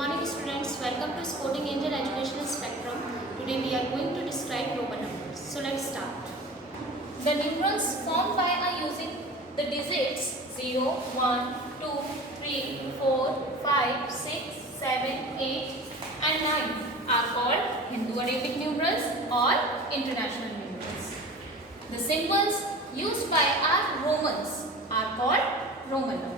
morning students, welcome to Sporting Angel Educational Spectrum. Today we are going to describe Roman numbers. So let's start. The numerals formed by using the digits 0, 1, 2, 3, 4, 5, 6, 7, 8 and 9 are called Hindu-Arabic numerals or international numerals. The symbols used by our Romans are called Roman numbers.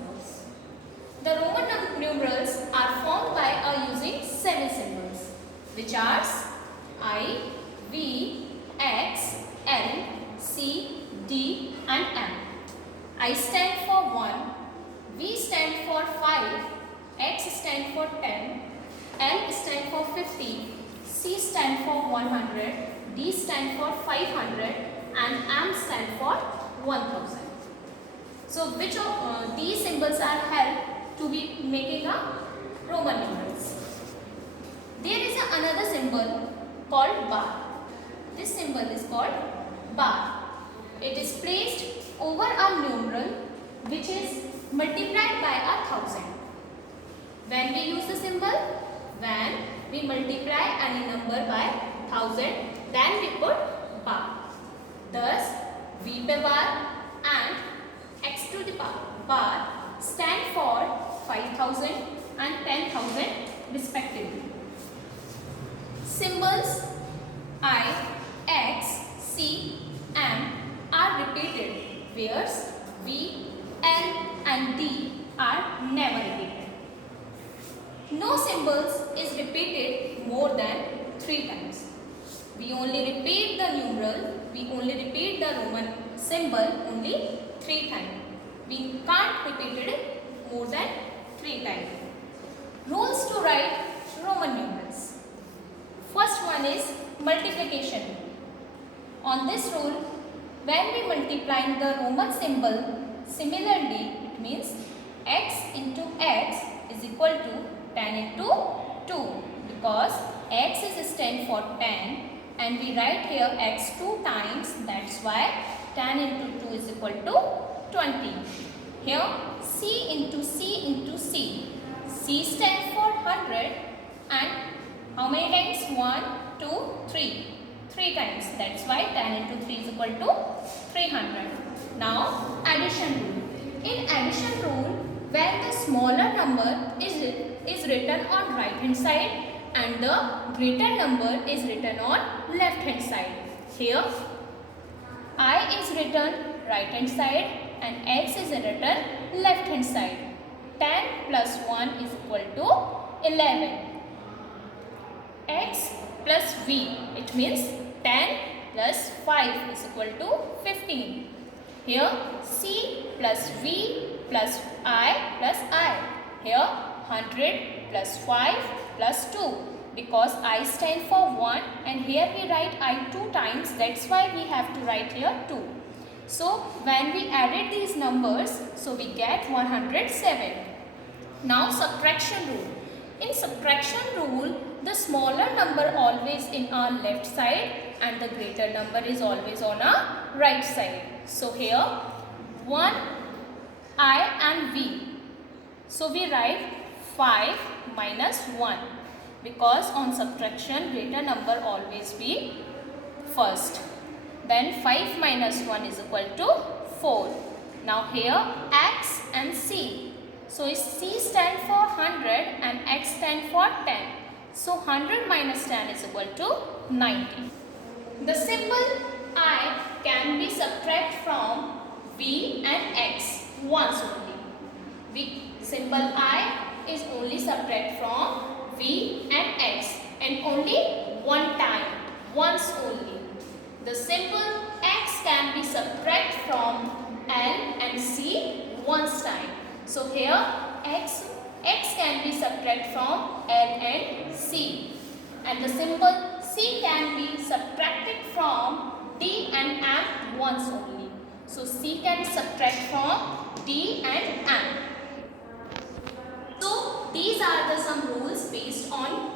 The Roman numerals are formed by using 7 symbols, which are I, V, X, L, C, D and M. I stand for 1, V stand for 5, X stand for 10, L stand for 50, C stand for 100, D stand for 500 and M stand for 1000. So which of these symbols are held to be making a Roman numerals? There is another symbol called bar. This symbol is called bar. It is placed over a numeral which is multiplied by 1000. When we use the symbol, when we multiply any number by 1000, then we put bar. Thus, V per bar and X to the bar stand for 5000 and 10,000 respectively. Symbols I, X, C, M are repeated, whereas V, L and D are never repeated. No symbols is repeated more than 3 times. We only repeat the numeral, we only repeat the Roman symbol only 3 times. We can't repeat it more than 3 times. Rules to write Roman numerals. First one is multiplication rule. On this rule, when we multiply the Roman symbol, similarly it means x into x is equal to 10 into 2 because x is stand for 10 and we write here x 2 times, that's why 10 into 2 is equal to 20. Here C into C into C. C stands for 100 and how many times? 1, 2, 3. 3 times. That's why 10 into 3 is equal to 300. Now addition rule. In addition rule, when the smaller number is written on right hand side and the greater number is written on left hand side. Here I is written right hand side and X is written left hand side. 10 plus 1 is equal to 11. X plus V, it means 10 plus 5 is equal to 15. Here C plus V plus I plus I. Here 100 plus 5 plus 2 because I stand for 1 and here we write I 2 times, that's why we have to write here 2. So when we added these numbers, so we get 107. Now subtraction rule. In subtraction rule, the smaller number always in our left side and the greater number is always on our right side. So here 1, I and V. So we write 5 minus 1 because on subtraction greater number always be first. Then 5 minus 1 is equal to 4. Now here X and C. So C stand for 100 and X stand for 10. So 100 minus 10 is equal to 90. The symbol I can be subtracted from V and X once only. Symbol I is only subtracted from V and X and only one time, once only. The symbol X can be subtracted from L and C once time. So here X can be subtracted from L and C. And the symbol C can be subtracted from D and M once only. So C can be subtracted from D and M. So these are some rules based on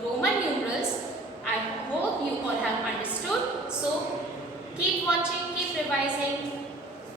Roman numerals. I hope you all have understood. So keep watching, keep revising.